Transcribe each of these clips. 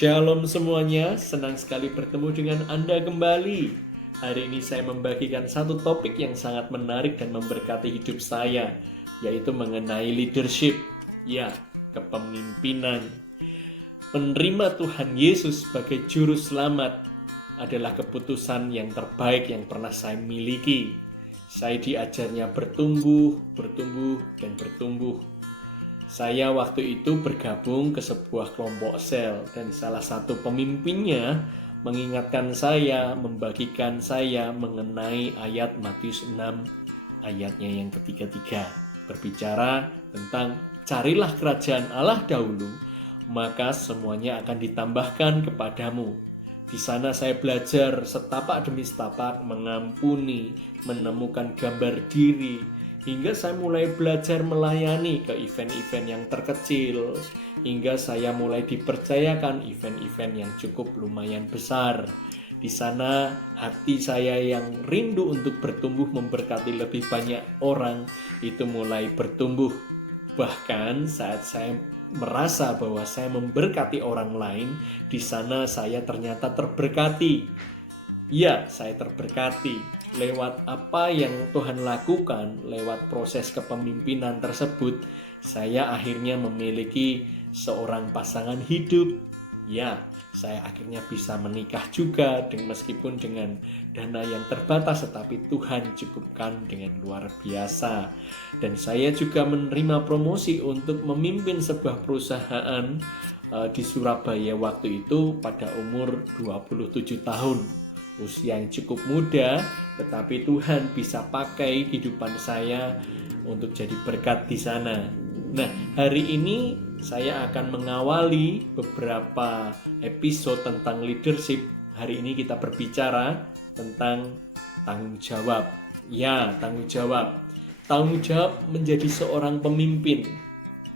Shalom semuanya, senang sekali bertemu dengan Anda kembali. Hari ini saya membagikan satu topik yang sangat menarik dan memberkati hidup saya, yaitu mengenai leadership, ya, kepemimpinan. Menerima Tuhan Yesus sebagai juru selamat adalah keputusan yang terbaik yang pernah saya miliki. Saya diajarnya bertumbuh, dan bertumbuh. Saya waktu itu bergabung ke sebuah kelompok sel dan salah satu pemimpinnya mengingatkan saya, membagikan saya mengenai ayat Matius 6 ayatnya yang ketiga-tiga. Berbicara tentang carilah kerajaan Allah dahulu, maka semuanya akan ditambahkan kepadamu. Di sana saya belajar setapak demi setapak mengampuni, menemukan gambar diri, hingga saya mulai belajar melayani ke event-event yang terkecil, hingga saya mulai dipercayakan event-event yang cukup lumayan besar. Di sana hati saya yang rindu untuk bertumbuh memberkati lebih banyak orang itu mulai bertumbuh. Bahkan saat saya merasa bahwa saya memberkati orang lain, di sana saya ternyata terberkati. Ya, saya terberkati lewat apa yang Tuhan lakukan, lewat proses kepemimpinan tersebut. Saya akhirnya memiliki seorang pasangan hidup. Ya, saya akhirnya bisa menikah juga, meskipun dengan dana yang terbatas, tetapi Tuhan cukupkan dengan luar biasa. Dan saya juga menerima promosi untuk memimpin sebuah perusahaan di Surabaya waktu itu pada umur 27 tahun. Usia yang cukup muda, tetapi Tuhan bisa pakai kehidupan saya untuk jadi berkat di sana. Nah, hari ini saya akan mengawali beberapa episode tentang leadership. Hari ini kita berbicara tentang tanggung jawab. Ya, tanggung jawab. Tanggung jawab menjadi seorang pemimpin.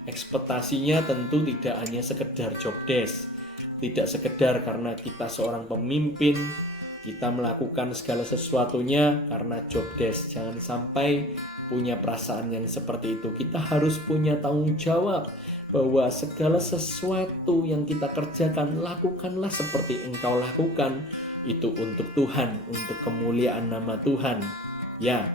Ekspektasinya tentu tidak hanya sekedar job desk. Tidak sekedar karena kita seorang pemimpin, kita melakukan segala sesuatunya karena job desk. Jangan sampai punya perasaan yang seperti itu. Kita harus punya tanggung jawab bahwa segala sesuatu yang kita kerjakan, lakukanlah seperti engkau lakukan. Itu untuk Tuhan, untuk kemuliaan nama Tuhan. Ya,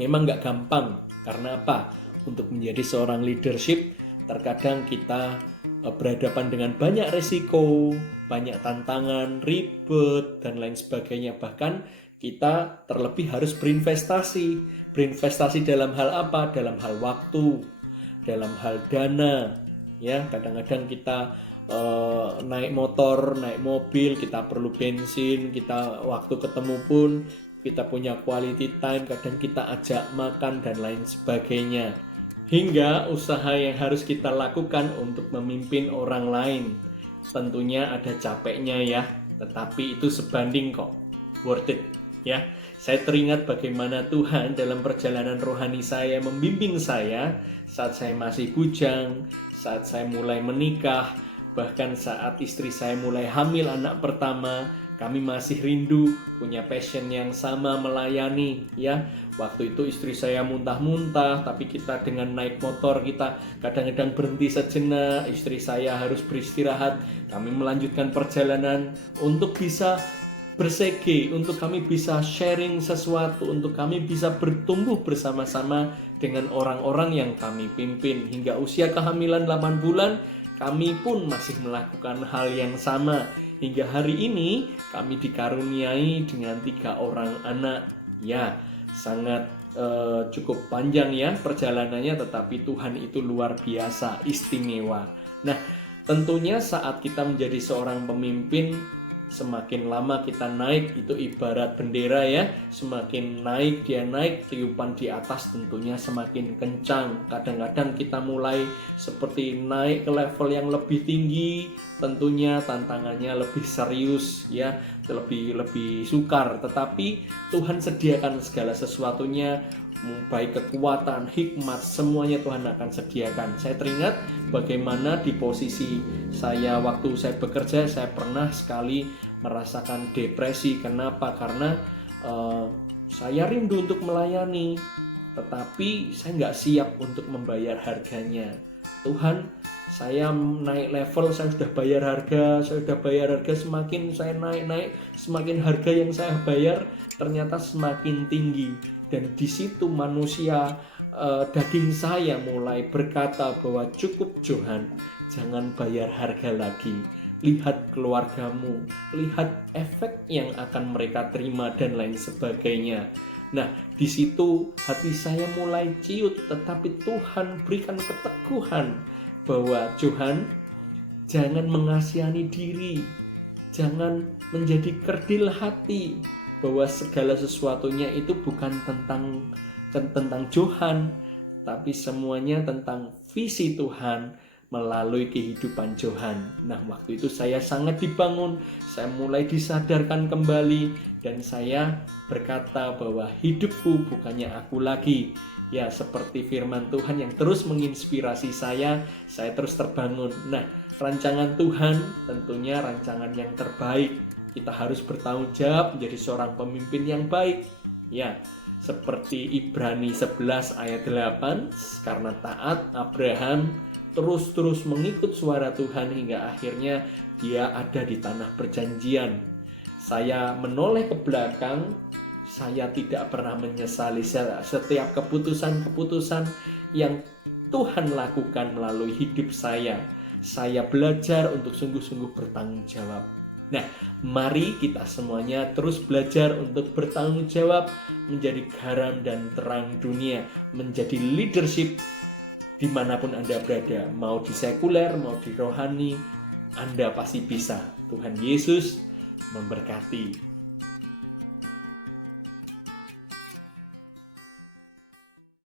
memang gak gampang. Karena apa? Untuk menjadi seorang leadership, terkadang kita berhadapan dengan banyak resiko, banyak tantangan, ribet, dan lain sebagainya. Bahkan kita terlebih harus berinvestasi. Berinvestasi dalam hal apa? Dalam hal waktu, dalam hal dana. Ya, kadang-kadang kita naik motor, naik mobil, kita perlu bensin, kita waktu ketemu pun kita punya quality time, kadang kita ajak makan dan lain sebagainya. Hingga usaha yang harus kita lakukan untuk memimpin orang lain. Tentunya ada capeknya ya, tetapi itu sebanding kok. Worth it ya. Saya teringat bagaimana Tuhan dalam perjalanan rohani saya membimbing saya saat saya masih bujang, saat saya mulai menikah, bahkan saat istri saya mulai hamil anak pertama. Kami masih rindu, punya passion yang sama melayani ya. Waktu itu istri saya muntah-muntah, tapi kita dengan naik motor kita kadang-kadang berhenti sejenak. Istri saya harus beristirahat, kami melanjutkan perjalanan untuk bisa bersege, untuk kami bisa sharing sesuatu, untuk kami bisa bertumbuh bersama-sama dengan orang-orang yang kami pimpin. Hingga usia kehamilan 8 bulan, kami pun masih melakukan hal yang sama. Hingga hari ini kami dikaruniai dengan 3 orang anak. Ya, sangat cukup panjang ya perjalanannya, tetapi Tuhan itu luar biasa, istimewa. Nah, tentunya saat kita menjadi seorang pemimpin, semakin lama kita naik, itu ibarat bendera ya. Semakin naik dia naik, tiupan di atas tentunya semakin kencang. Kadang-kadang kita mulai seperti naik ke level yang lebih tinggi, tentunya tantangannya lebih serius ya, lebih sukar. Tetapi Tuhan sediakan segala sesuatunya, baik kekuatan, hikmat, semuanya Tuhan akan sediakan. Saya teringat bagaimana di posisi saya waktu saya bekerja, saya pernah sekali merasakan depresi. Kenapa? Karena saya rindu untuk melayani, tetapi saya nggak siap untuk membayar harganya. Tuhan Saya naik level, saya sudah bayar harga, semakin saya naik, semakin harga yang saya bayar ternyata semakin tinggi. Dan di situ manusia daging saya mulai berkata bahwa cukup Johan, jangan bayar harga lagi. Lihat keluargamu, lihat efek yang akan mereka terima dan lain sebagainya. Nah, di situ hati saya mulai ciut, tetapi Tuhan berikan keteguhan bahwa Johan, jangan mengasihani diri, jangan menjadi kerdil hati, bahwa segala sesuatunya itu bukan tentang Johan, tapi semuanya tentang visi Tuhan melalui kehidupan Johan. Nah, waktu itu saya sangat dibangun, saya mulai disadarkan kembali, dan saya berkata bahwa hidupku bukannya aku lagi. Ya, seperti firman Tuhan yang terus menginspirasi saya terus terbangun. Nah, rancangan Tuhan tentunya rancangan yang terbaik. Kita harus bertanggung jawab menjadi seorang pemimpin yang baik. Ya, seperti Ibrani 11 ayat 8, karena taat Abraham terus mengikut suara Tuhan hingga akhirnya dia ada di tanah perjanjian. Saya menoleh ke belakang, saya tidak pernah menyesali setiap keputusan-keputusan yang Tuhan lakukan melalui hidup saya. Saya belajar untuk sungguh-sungguh bertanggung jawab. Nah, mari kita semuanya terus belajar untuk bertanggung jawab, menjadi garam dan terang dunia, menjadi leadership dimanapun Anda berada, mau di sekuler, mau di rohani, Anda pasti bisa. Tuhan Yesus memberkati.